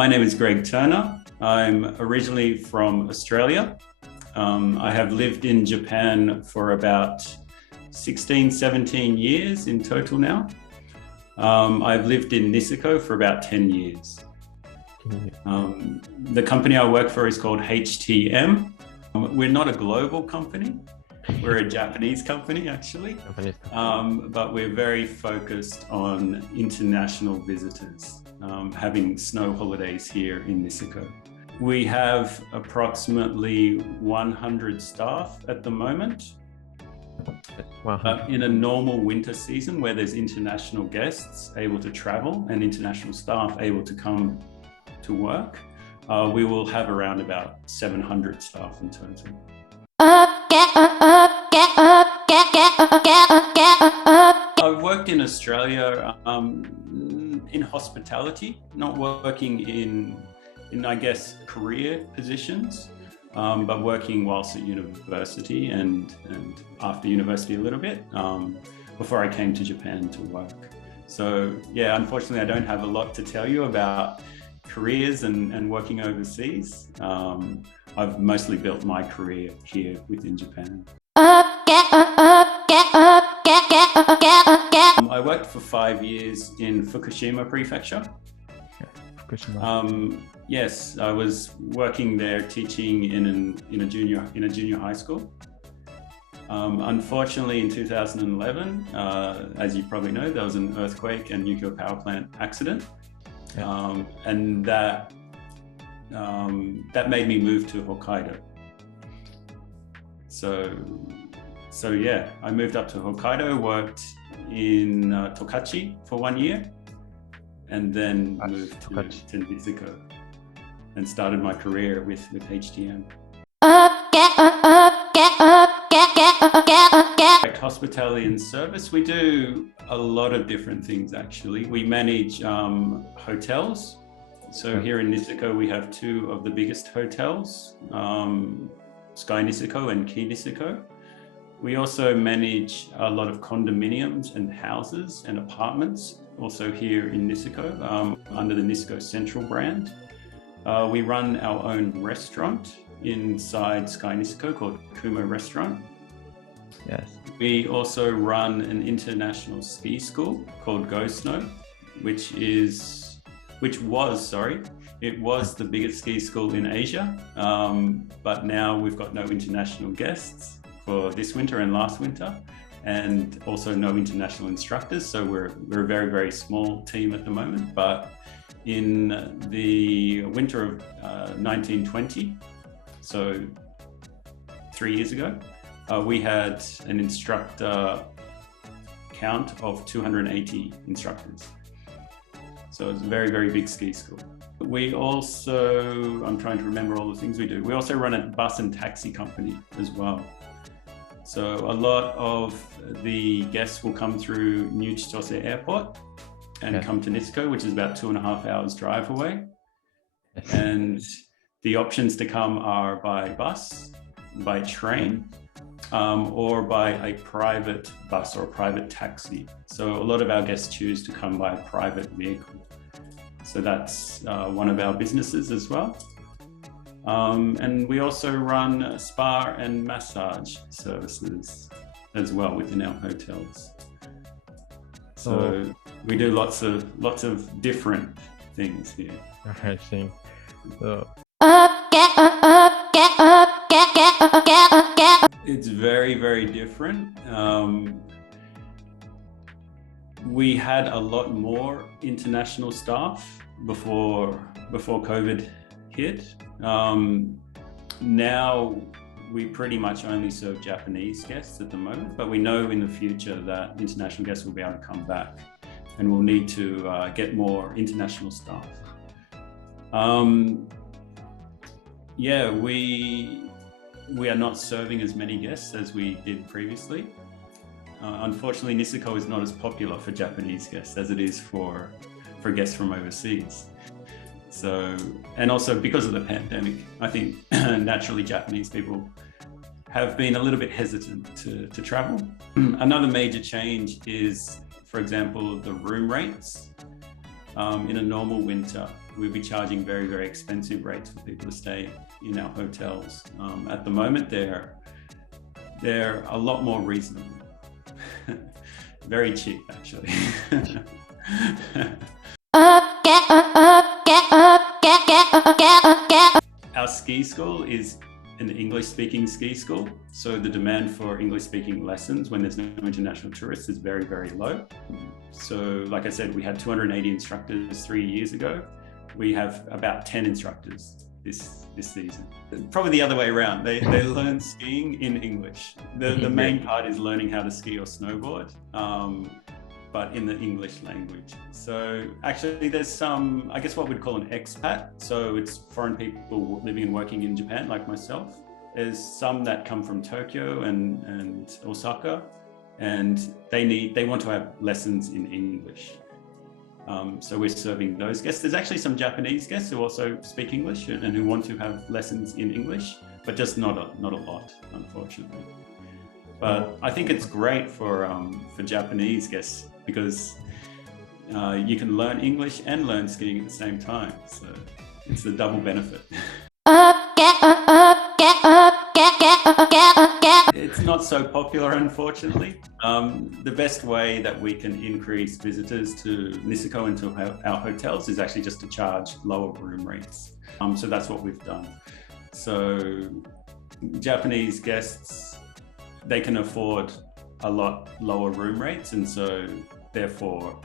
My name is Greg Turner. I'm originally from Australia. I have lived in Japan for about 16, 17 years in total now. I've lived in Niseko for about 10 years. The company I work for is called HTM. We're not a global company. We're a Japanese company, actually. But we're very focused on international visitors, having snow holidays here in Niseko. We have approximately 100 staff at the moment. In a normal winter season where there's international guests able to travel and international staff able to come to work, we will have around about 700 staff in total. I've worked in Australia in hospitality, not working in I guess, career positions, but working whilst at university and after university a little bit, before I came to Japan to work. So yeah, unfortunately, I don't have a lot to tell you about careers and working overseas. I've mostly built my career here within Japan. I worked for 5 years in Fukushima Prefecture. Yes, I was working there teaching in a junior high school. Unfortunately, in 2011, as you probably know, there was an earthquake and nuclear power plant accident, and that made me move to Hokkaido. So yeah, I moved up to Hokkaido, worked in Tokachi for 1 year, and then moved to Niseko and started my career with HTM. Hospitality and service, we do a lot of different things actually. We manage hotels. So here in Niseko, we have 2 of the biggest hotels, Sky Niseko and Key Niseko. We also manage a lot of condominiums and houses and apartments, also here in Niseko, under the Niseko Central brand. We run our own restaurant inside Sky Niseko called Kumo Restaurant. Yes. We also run an international ski school called Go Snow, it was the biggest ski school in Asia, but now we've got no international guests for this winter and last winter, and also no international instructors. So we're a very, very small team at the moment. But in the winter of 1920, so 3 years ago, we had an instructor count of 280 instructors. So it's a very, very big ski school. We also, I'm trying to remember all the things we do. We also run a bus and taxi company as well. So a lot of the guests will come through New Chitose Airport and come to Niseko, which is about 2.5 hours drive away. And the options to come are by bus, by train, or by a private bus or a private taxi. So a lot of our guests choose to come by a private vehicle. So that's one of our businesses as well. And we also run spa and massage services as well within our hotels. So we do lots of different things here. I think so. It's very, very different. We had a lot more international staff before COVID hit. Now we pretty much only serve Japanese guests at the moment, but we know in the future that international guests will be able to come back, and we'll need to get more international staff. Yeah, we are not serving as many guests as we did previously. Unfortunately, Niseko is not as popular for Japanese guests as it is for guests from overseas. So, and also because of the pandemic, I think naturally Japanese people have been a little bit hesitant to travel. Another major change is, for example, the room rates. In a normal winter, we'd be charging very, very expensive rates for people to stay in our hotels. At the moment, they're a lot more reasonable. Very cheap, actually. Our ski school is an English-speaking ski school, so the demand for English-speaking lessons when there's no international tourists is very, very low. So, like I said, we had 280 instructors 3 years ago. We have about 10 instructors this season. Probably the other way around. They learn skiing in English. The main part is learning how to ski or snowboard, but in the English language. So actually there's some, I guess what we'd call an expat. So it's foreign people living and working in Japan, like myself. There's some that come from Tokyo and Osaka, and they want to have lessons in English. So we're serving those guests. There's actually some Japanese guests who also speak English and who want to have lessons in English, but just not a lot, unfortunately. But I think it's great for Japanese guests because you can learn English and learn skiing at the same time. So it's the double benefit. It's not so popular, unfortunately. The best way that we can increase visitors to Niseko and to our hotels is actually just to charge lower room rates. So that's what we've done. So Japanese guests, they can afford a lot lower room rates, and so therefore,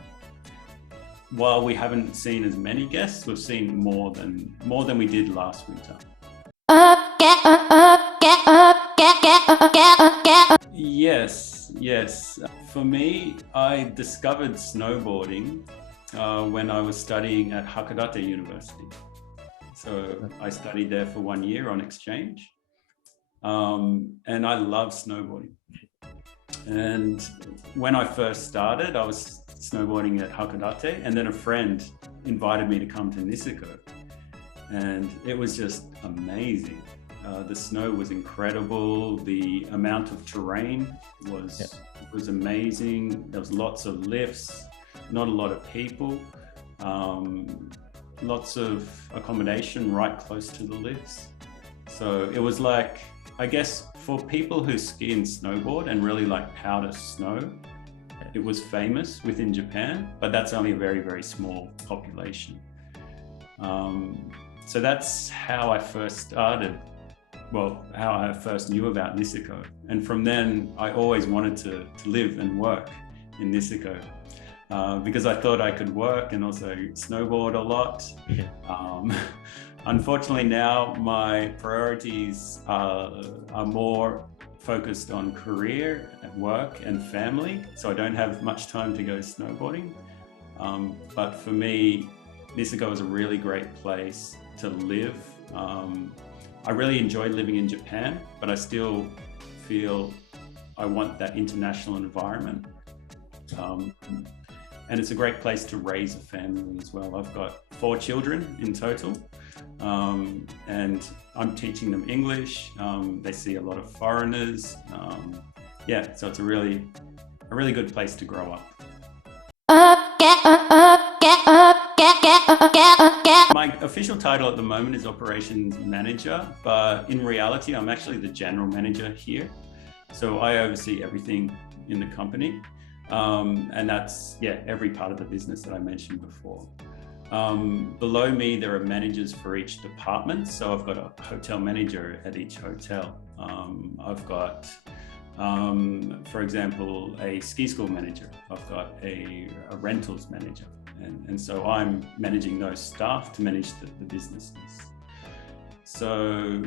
while we haven't seen as many guests, we've seen more than we did last winter. Yes. For me, I discovered snowboarding when I was studying at Hakodate University. So I studied there for 1 year on exchange, and I love snowboarding. And when I first started, I was snowboarding at Hakodate, and then a friend invited me to come to Niseko, and it was just amazing. The snow was incredible. The amount of terrain was amazing. There was lots of lifts, not a lot of people, lots of accommodation right close to the lifts. So it was like, I guess for people who ski and snowboard and really like powder snow, it was famous within Japan, but that's only a very, very small population. So that's how I first started. Well, how I first knew about Niseko. And from then, I always wanted to live and work in Niseko because I thought I could work and also snowboard a lot. Unfortunately, now my priorities are more focused on career and work and family, so I don't have much time to go snowboarding. But for me, Niseko is a really great place to live. I really enjoyed living in Japan, but I still feel I want that international environment. And it's a great place to raise a family as well. I've got 4 children in total, and I'm teaching them English. They see a lot of foreigners. So it's a really good place to grow up. My official title at the moment is Operations Manager, but in reality, I'm actually the General Manager here. So I oversee everything in the company. And that's, every part of the business that I mentioned before. Below me, there are managers for each department. So I've got a hotel manager at each hotel. I've got, for example, a ski school manager. I've got a rentals manager. And so I'm managing those staff to manage the businesses. So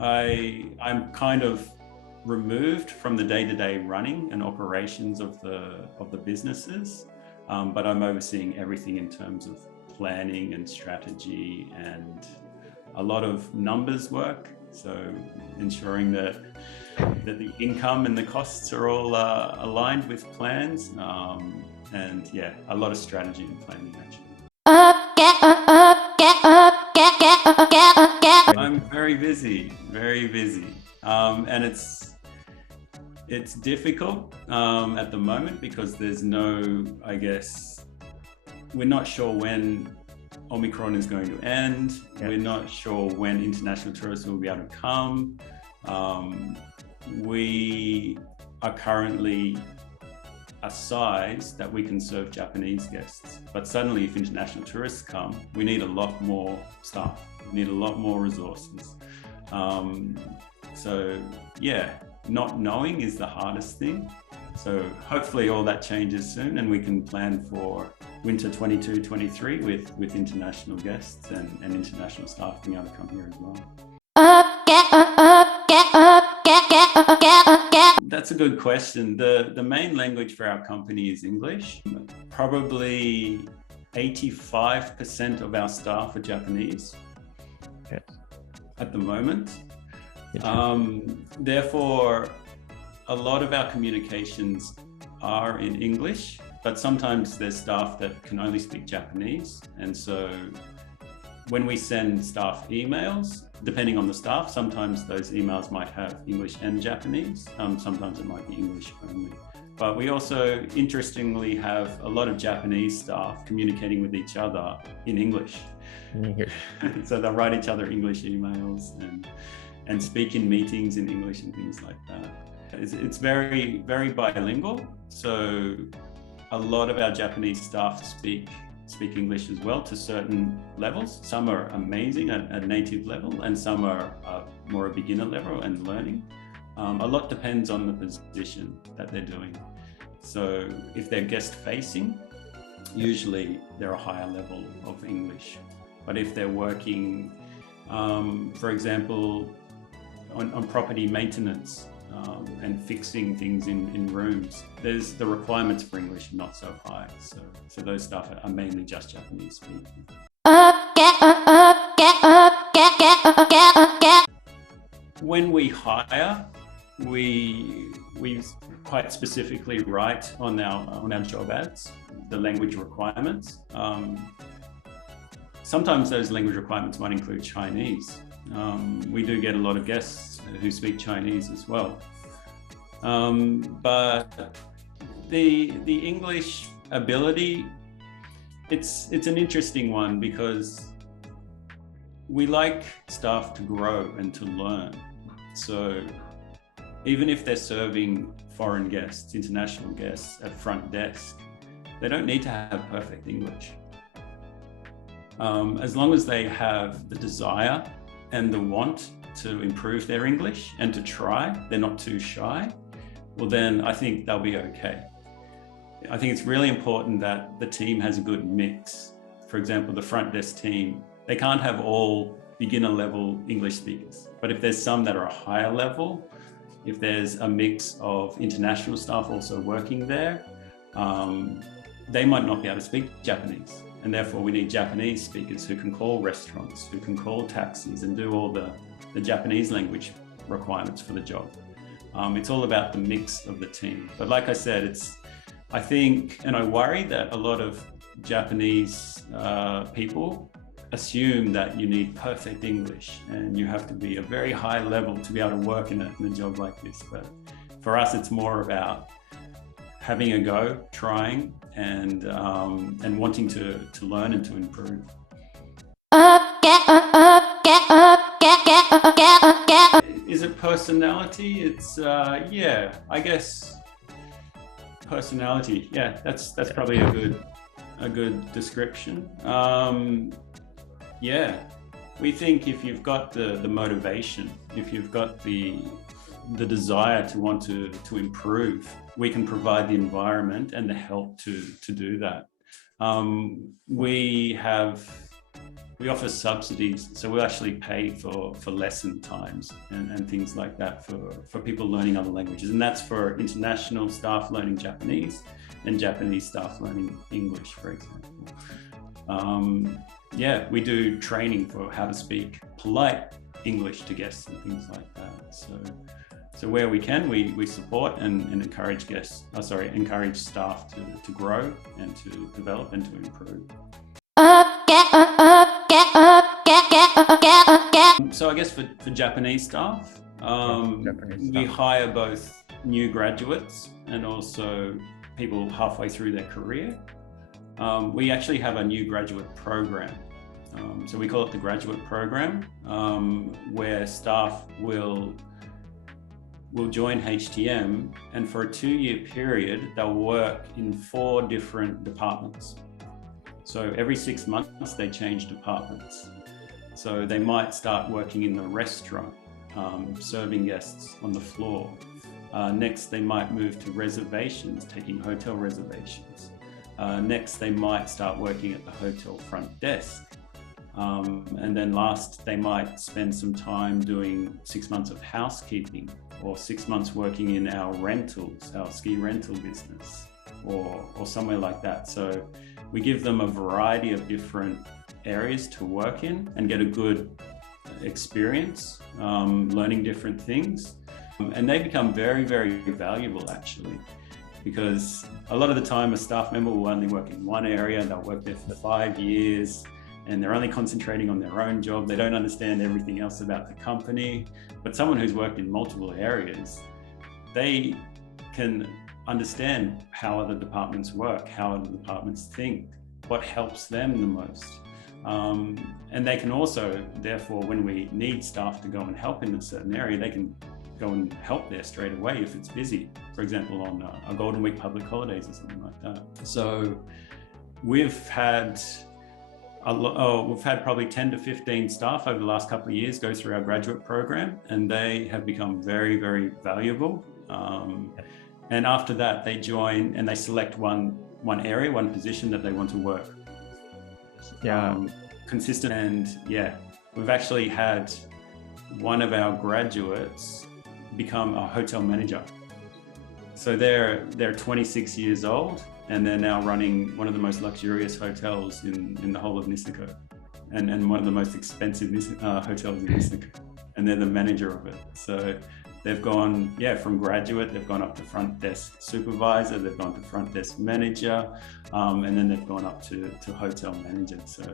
I'm kind of removed from the day-to-day running and operations of the businesses, but I'm overseeing everything in terms of planning and strategy and a lot of numbers work. So ensuring that the income and the costs are all aligned with plans. And a lot of strategy and planning actually. I'm very busy, and it's difficult at the moment because there's no, I guess, we're not sure when Omicron is going to end. Yeah. We're not sure when international tourists will be able to come. We are currently a size that we can serve Japanese guests, but suddenly if international tourists come, we need a lot more staff, we need a lot more resources. So yeah, not knowing is the hardest thing. So hopefully all that changes soon and we can plan for winter 22-23 with international guests and international staff being able to come here as well. That's a good question. The main language for our company is English. Probably 85% of our staff are Japanese. Yes. At the moment. Yes. Therefore, a lot of our communications are in English, but sometimes there's staff that can only speak Japanese. And so when we send staff emails, depending on the staff, sometimes those emails might have English and Japanese. Sometimes it might be English only. But we also, interestingly, have a lot of Japanese staff communicating with each other in English. So they'll write each other English emails and speak in meetings in English and things like that. It's very, very bilingual. So a lot of our Japanese staff speak English as well to certain levels. Some are amazing at a native level and some are more a beginner level and learning. A lot depends on the position that they're doing. So if they're guest facing, usually they're a higher level of English. But if they're working, for example, on property maintenance and fixing things in rooms, there's the requirements for English are not so high. So those staff are mainly just Japanese speaking. When we hire, we quite specifically write on our job ads the language requirements. Sometimes those language requirements might include Chinese. We do get a lot of guests who speak Chinese as well. But the English ability, it's an interesting one because we like staff to grow and to learn. So even if they're serving foreign guests, international guests at front desk, they don't need to have perfect English. As long as they have the desire and the want to improve their English and to try, they're not too shy, well then I think they'll be okay. I think it's really important that the team has a good mix. For example, the front desk team, they can't have all beginner level English speakers, but if there's some that are a higher level, if there's a mix of international staff also working there, they might not be able to speak Japanese. And therefore we need Japanese speakers who can call restaurants, who can call taxis and do all the Japanese language requirements for the job. It's all about the mix of the team. But like I said, I think, and I worry that a lot of Japanese people assume that you need perfect English and you have to be a very high level to be able to work in a job like this. But for us, it's more about having a go, trying, and wanting to learn and to improve. Is it personality? It's yeah, I guess personality. Yeah, that's probably a good description. Yeah, we think if you've got the motivation, if you've got the desire to want to improve, we can provide the environment and the help to do that. We offer subsidies, so we'll actually pay for lesson times and things like that for people learning other languages. And that's for international staff learning Japanese and Japanese staff learning English, for example. Yeah, we do training for how to speak polite English to guests and things like that. So where we can, we support and encourage encourage staff to grow and to develop and to improve. So I guess for Japanese staff, we hire both new graduates and also people halfway through their career. We actually have a new graduate program So we call it the graduate program, where staff will join HTM, and for a 2-year period, they'll work in 4 different departments. So every 6 months, they change departments. So they might start working in the restaurant, serving guests on the floor. Next, they might move to reservations, taking hotel reservations. Next, they might start working at the hotel front desk. And then last, they might spend some time doing 6 months of housekeeping, or 6 months working in our rentals, our ski rental business, or somewhere like that. So we give them a variety of different areas to work in and get a good experience, learning different things. And they become very, very valuable, actually, because a lot of the time a staff member will only work in one area, they'll work there for 5 years, and they're only concentrating on their own job. They don't understand everything else about the company. But someone who's worked in multiple areas, they can understand how other departments work, how other departments think, what helps them the most. And they can also, therefore, when we need staff to go and help in a certain area, they can go and help there straight away if it's busy. For example, on a Golden Week public holidays or something like that. So we've had probably 10 to 15 staff over the last couple of years go through our graduate program, and they have become very, very valuable. And after that, they join and they select one area, one position that they want to work. Consistent. And yeah, we've actually had one of our graduates become a hotel manager. So they're 26 years old, and they're now running one of the most luxurious hotels in the whole of Niseko, and one of the most expensive hotels in Niseko. And they're the manager of it. So they've gone, from graduate, they've gone up to front desk supervisor, they've gone to front desk manager, and then they've gone up to hotel manager. So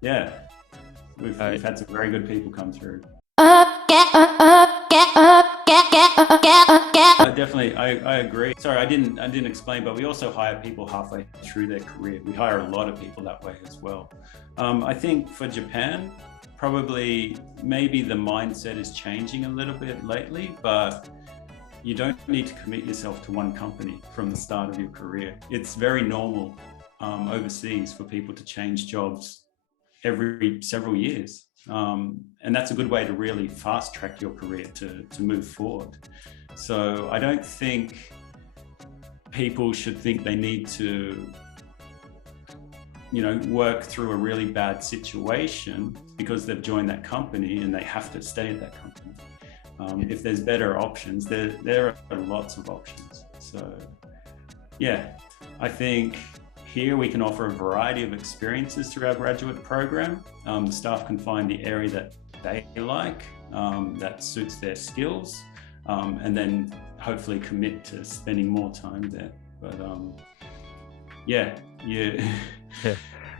yeah, we've had some very good people come through. I agree. Sorry, I didn't explain, but we also hire people halfway through their career. We hire a lot of people that way as well. I think for Japan, probably maybe the mindset is changing a little bit lately, but you don't need to commit yourself to one company from the start of your career. It's very normal overseas for people to change jobs every several years. And that's a good way to really fast track your career to move forward. So I don't think people should think they need to, work through a really bad situation because they've joined that company and they have to stay at that company. If there's better options, there are lots of options. So yeah, I think here we can offer a variety of experiences through our graduate program. The staff can find the area that they like, that suits their skills, and then hopefully commit to spending more time there. But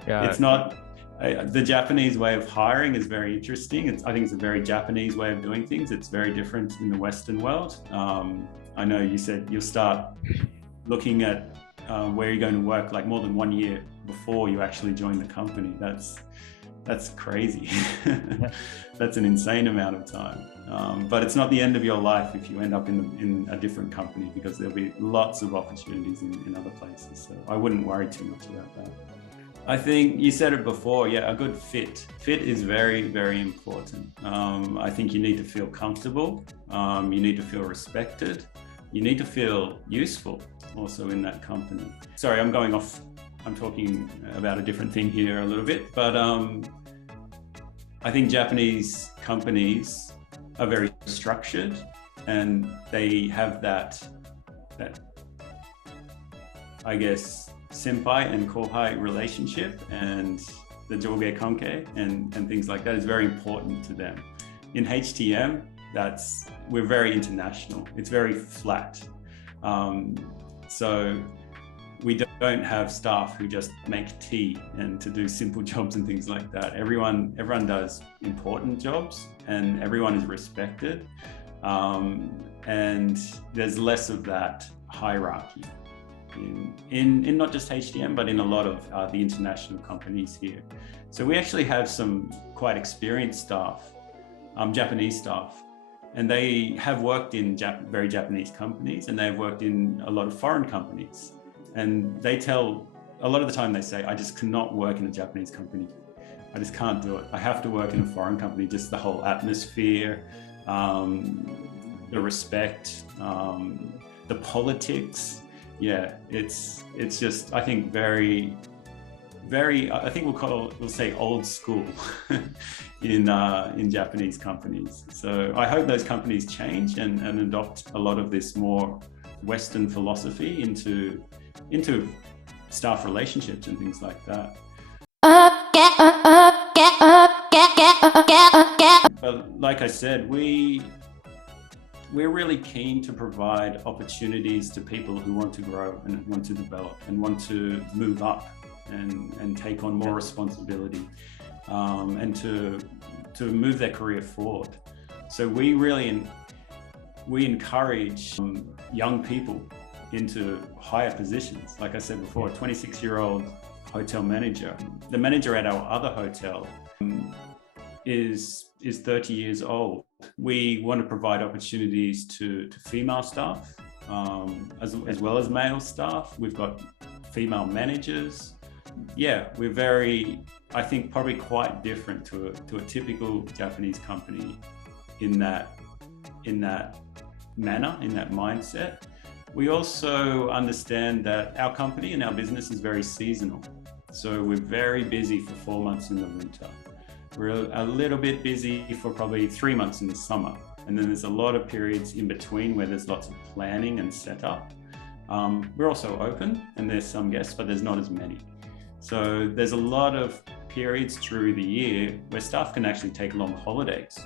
it's not, the Japanese way of hiring is very interesting. I think it's a very Japanese way of doing things. It's very different in the Western world. I know you said you'll start looking at where you're going to work like more than 1 year before you actually join the company. That's crazy. That's an insane amount of time. But it's not the end of your life if you end up in a different company, because there'll be lots of opportunities in other places. So I wouldn't worry too much about that. I think you said it before, a good fit. Fit is very, very important. I think you need to feel comfortable. You need to feel respected. You need to feel useful also in that company. Sorry, I'm talking about a different thing here a little bit, but I think Japanese companies are very structured, and they have that I guess, senpai and kohai relationship, and the joge kanke and things like that is very important to them. In HTM, we're very international. It's very flat. So we don't have staff who just make tea and to do simple jobs and things like that. Everyone does important jobs, and everyone is respected. And there's less of that hierarchy. in not just HTM, but in a lot of the international companies here. So we actually have some quite experienced staff, Japanese staff, and they have worked in very Japanese companies, and they've worked in a lot of foreign companies. And they tell, a lot of the time they say, I just cannot work in a Japanese company. I just can't do it. I have to work in a foreign company, just the whole atmosphere, the respect, the politics. Yeah, it's just, I think, very, I think we'll say old school in Japanese companies. So I hope those companies change and adopt a lot of this more Western philosophy into staff relationships and things like that. But like I said, we're really keen to provide opportunities to people who want to grow and want to develop and want to move up and take on more responsibility and to move their career forward. So we encourage young people into higher positions. Like I said before, a 26-year-old hotel manager. The manager at our other hotel is 30 years old. We want to provide opportunities to female staff as well as male staff. We've got female managers. Yeah, we're very, I think, probably quite different to a typical Japanese company in that manner, in that mindset. We also understand that our company and our business is very seasonal. So we're very busy for 4 months in the winter. We're a little bit busy for probably 3 months in the summer. And then there's a lot of periods in between where there's lots of planning and setup. We're also open and there's some guests, but there's not as many. So there's a lot of periods through the year where staff can actually take long holidays.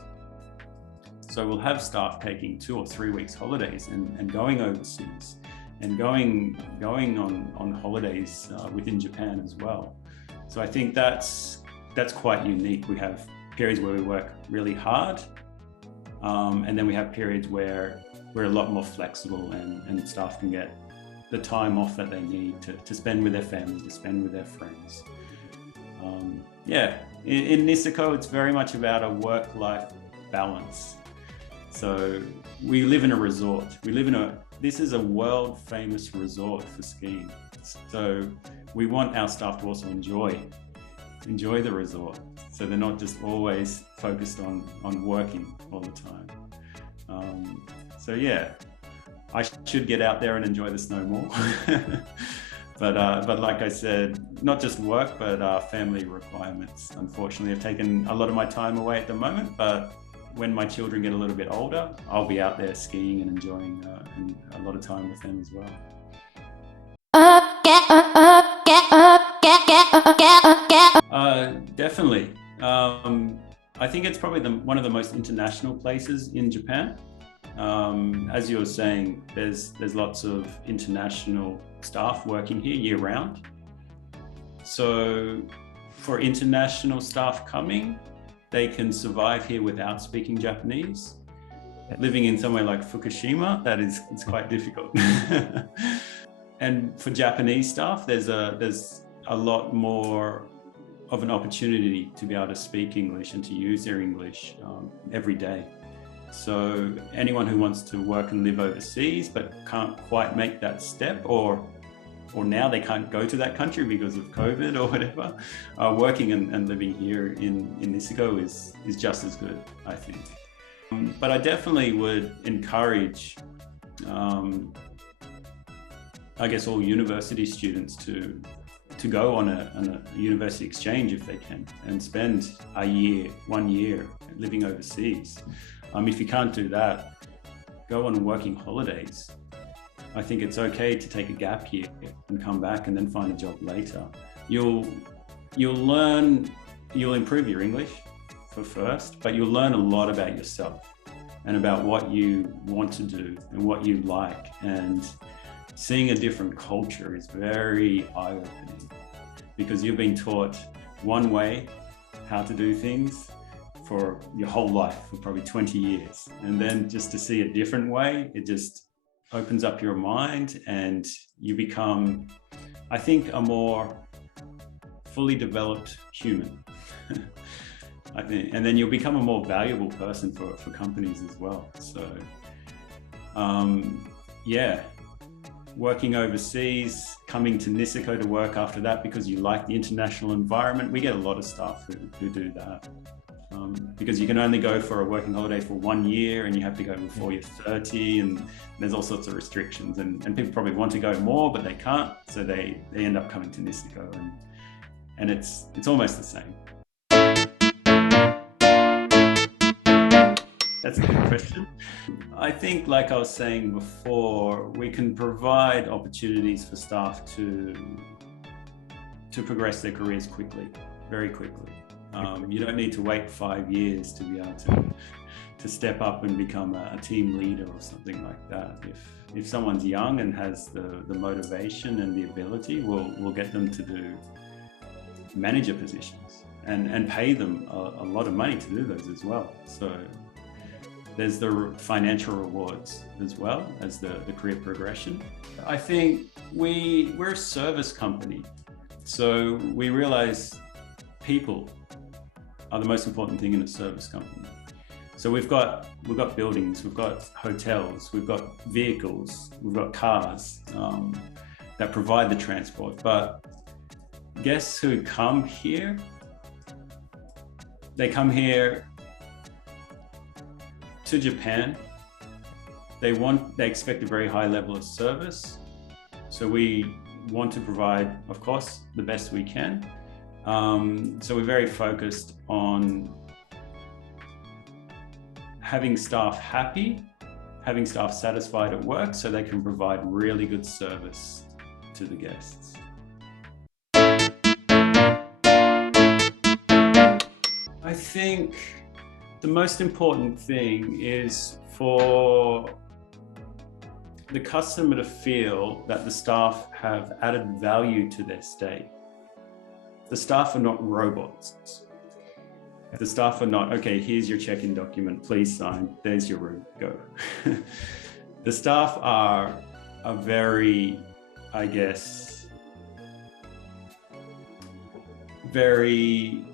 So we'll have staff taking 2 or 3 weeks holidays and going overseas and going on holidays within Japan as well. So I think that's quite unique. We have periods where we work really hard, and then we have periods where we're a lot more flexible and staff can get the time off that they need to spend with their families, to spend with their friends. Yeah, in Niseko, it's very much about a work-life balance. So we live in a resort. This is a world-famous resort for skiing. So we want our staff to also enjoy the resort. So they're not just always focused on working all the time. So yeah, I should get out there and enjoy the snow more. But like I said, not just work, but family requirements, unfortunately, have taken a lot of my time away at the moment. But when my children get a little bit older, I'll be out there skiing and enjoying a lot of time with them as well. Definitely. I think it's probably one of the most international places in Japan. As you were saying, there's lots of international staff working here year round. So for international staff coming, they can survive here without speaking Japanese. Living in somewhere like Fukushima, it's quite difficult. And for Japanese staff, there's a lot more of an opportunity to be able to speak English and to use their English every day. So anyone who wants to work and live overseas but can't quite make that step, or now they can't go to that country because of COVID or whatever, working and living here in Niseko is just as good, I think. But I definitely would encourage, I guess, all university students to go on a university exchange if they can, and spend 1 year living overseas. If you can't do that, go on working holidays. I think it's okay to take a gap year and come back and then find a job later. You'll improve your English for first, but you'll learn a lot about yourself and about what you want to do and what you like. And seeing a different culture is very eye-opening, because you've been taught one way how to do things for your whole life, for probably 20 years. And then just to see a different way, it just opens up your mind and you become, I think, a more fully developed human. I think, and then you'll become a more valuable person for companies as well. So, yeah, working overseas, coming to Niseko to work after that because you like the international environment. We get a lot of staff who do that. Because you can only go for a working holiday for 1 year and you have to go before you're 30 and there's all sorts of restrictions and people probably want to go more, but they can't. So they end up coming to Niseko and it's almost the same. That's a good question. I think, like I was saying before, we can provide opportunities for staff to progress their careers quickly, very quickly. You don't need to wait 5 years to be able to step up and become a team leader or something like that. If someone's young and has the motivation and the ability, we'll get them to do manager positions and pay them a lot of money to do those as well. So there's the financial rewards as well as the career progression. I think we're a service company, so we realize people are the most important thing in a service company. So we've got buildings, we've got hotels, we've got vehicles, we've got cars that provide the transport. But guests who come here, they come here to Japan. They expect a very high level of service. So we want to provide, of course, the best we can. So we're very focused on having staff happy, having staff satisfied at work so they can provide really good service to the guests. I think the most important thing is for the customer to feel that the staff have added value to their stay. The staff are not robots. The staff are not, okay, here's your check-in document, please sign, there's your room, go. The staff are a very, I guess, very,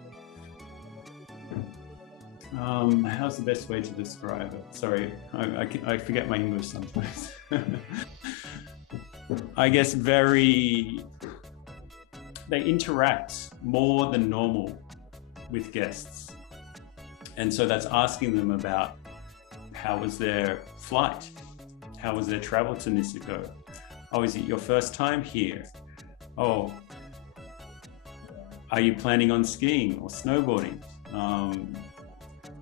how's the best way to describe it? Sorry, I forget my English sometimes. I guess they interact more than normal with guests. And so that's asking them about how was their flight? How was their travel to Niseko? Oh, is it your first time here? Oh, are you planning on skiing or snowboarding?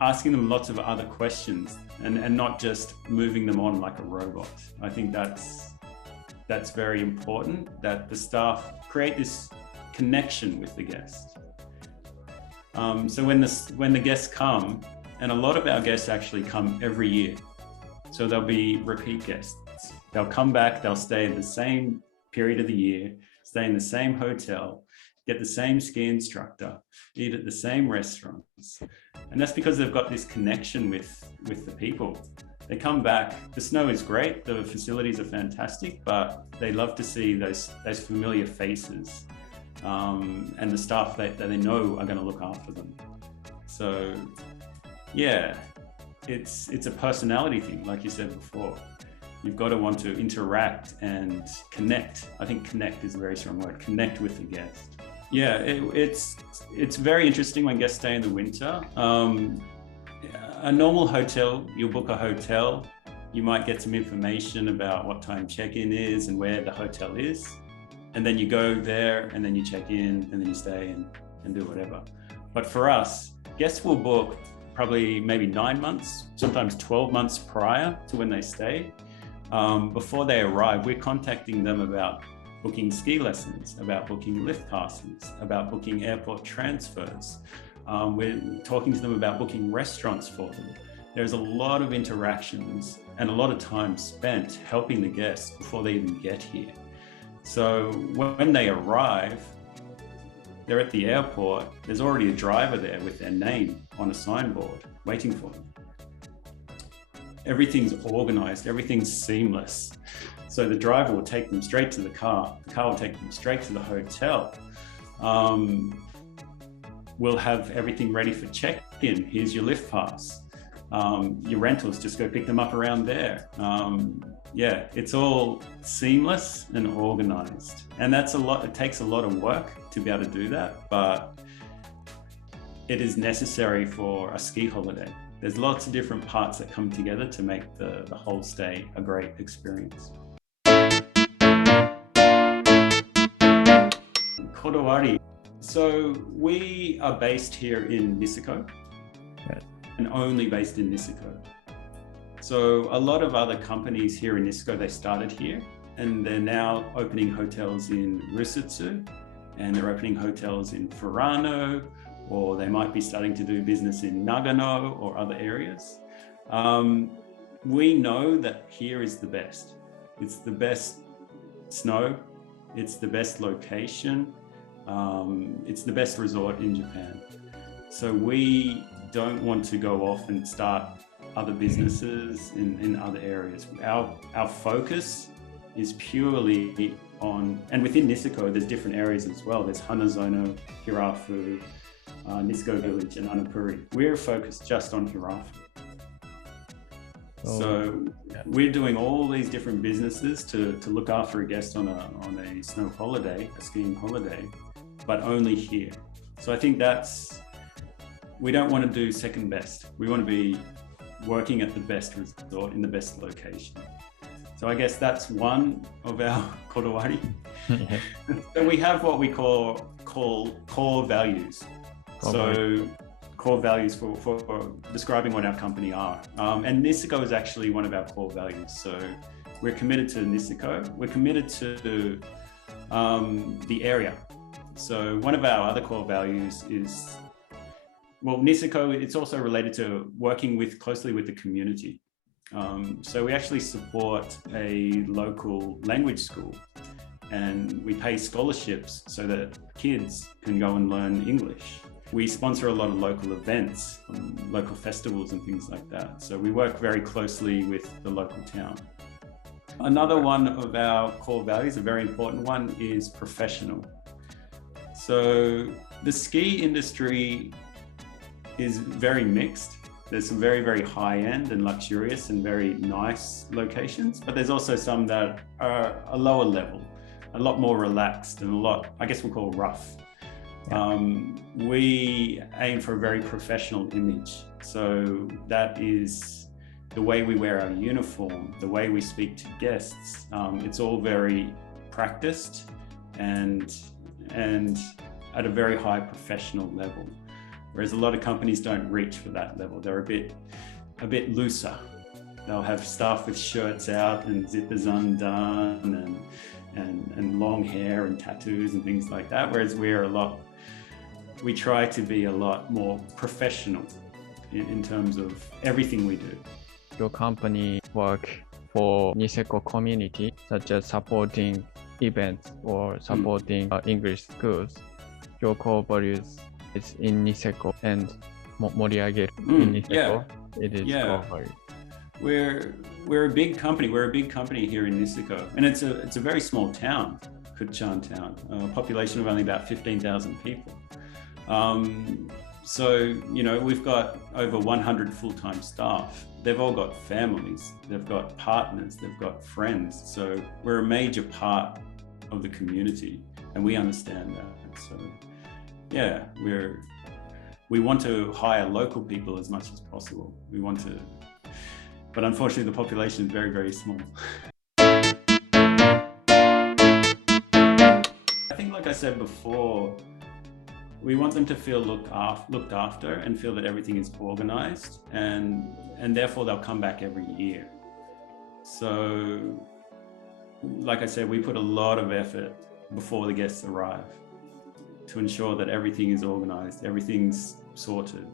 Asking them lots of other questions and not just moving them on like a robot. I think that's very important, that the staff create this connection with the guest. So when the guests come, and a lot of our guests actually come every year, so they'll be repeat guests. They'll come back, they'll stay in the same period of the year, stay in the same hotel, get the same ski instructor, eat at the same restaurants. And that's because they've got this connection with the people. They come back, the snow is great, the facilities are fantastic, but they love to see those familiar faces. And the staff that they know are going to look after them. So yeah, it's a personality thing, like you said before. You've got to want to interact and connect. I think connect is a very strong word, connect with the guest. Yeah, it's very interesting when guests stay in the winter. A normal hotel, you'll book a hotel, you might get some information about what time check-in is and where the hotel is. And then you go there and then you check in and then you stay and do whatever. But for us, guests will book probably maybe 9 months, sometimes 12 months prior to when they stay. Before they arrive, we're contacting them about booking ski lessons, about booking lift passes, about booking airport transfers. We're talking to them about booking restaurants for them. There's a lot of interactions and a lot of time spent helping the guests before they even get here. So when they arrive, they're at the airport, there's already a driver there with their name on a signboard waiting for them. everything's organized, everything's seamless. So the driver will take them straight to the car will take them straight to the hotel. We'll have everything ready for check-in. Here's your lift pass. Your rentals, just go pick them up around there. Yeah, it's all seamless and organized. And that's a lot, it takes a lot of work to be able to do that, but it is necessary for a ski holiday. There's lots of different parts that come together to make the whole stay a great experience. Kodawari. So we are based here in Niseko, and only based in Niseko. So a lot of other companies here in Niseko, they started here, and they're now opening hotels in Rusutsu, and they're opening hotels in Furano, or they might be starting to do business in Nagano or other areas. We know that here is the best. It's the best snow, it's the best location, it's the best resort in Japan. So we don't want to go off and start other businesses in other areas. Our focus is purely on, and within Niseko, there's different areas as well. There's Hanazono, Hirafu, Niseko Village, and Anapuri. We're focused just on Hirafu. So we're doing all these different businesses to look after a guest on a snow holiday, a skiing holiday, but only here. So I think we don't want to do second best. We want to be working at the best resort in the best location. So I guess that's one of our kodawari. So we have what we call core values. So core values for describing what our company are. And Niseko is actually one of our core values. So we're committed to Niseko. We're committed to the area. So one of our other core values is, well, Niseko, it's also related to working closely with the community. So we actually support a local language school, and we pay scholarships so that kids can go and learn English. We sponsor a lot of local events, local festivals and things like that. So we work very closely with the local town. Another one of our core values, a very important one, is professional. So the ski industry is very mixed. There's some very, very high-end and luxurious and very nice locations, but there's also some that are a lower level, a lot more relaxed and a lot, I guess we'll call rough. We aim for a very professional image. So that is the way we wear our uniform, the way we speak to guests. It's all very practiced and at a very high professional level. Whereas a lot of companies don't reach for that level. They're a bit looser. They'll have staff with shirts out and zippers undone and long hair and tattoos and things like that. Whereas we try to be a lot more professional in terms of everything we do. Your company work for Niseko community, such as supporting events or supporting English schools. Your core values is in Niseko and Moriageru in Niseko. Yeah. It is core value. We're a big company. We're a big company here in Niseko, and it's a very small town, Kuchan town, a population of only about 15,000 people. So we've got over 100 full-time staff. They've all got families. They've got partners. They've got friends. So we're a major part of the community, and we understand that. So yeah, we want to hire local people as much as possible. But unfortunately the population is very, very small. I think, like I said before, we want them to feel looked after and feel that everything is organized, and therefore they'll come back every year. So like I said, we put a lot of effort before the guests arrive to ensure that everything is organized, everything's sorted.